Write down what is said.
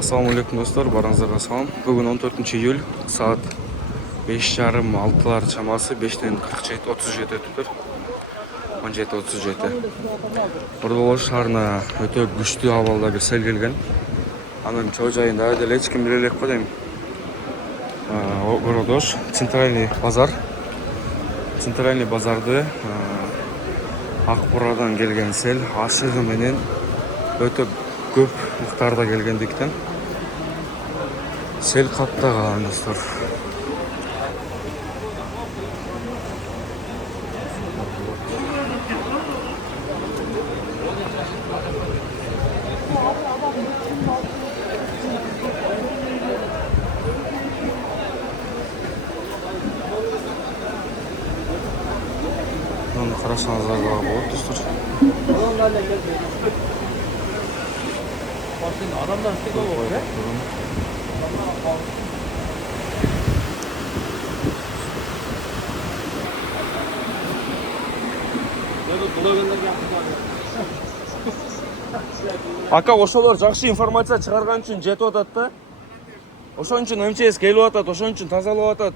Ассаламу алейкум достар, барыңыздарга салам. Бүгін 14 июль, саат 5:30-6 чамасы, 5:37 өтүптүр. 17:37. Бордо шаарына өтө күчтүү абалда бир сел келген. Анын чоо жайын дагы деле эч ким биле элек го дейм. Городош, центральный базарды Ак Бурадан келген сел ашыгы менен өтө көп мыктарда келгендиктен сел каптаган достор. Муну карасаңыздар дагы болот достор. Adamlar sıkı olur ya. Ака, ошолор жакшы информация чыгарган үчүн жетип атат да. Ошон үчүн МЧС келип атат, ошон үчүн тазалап атат.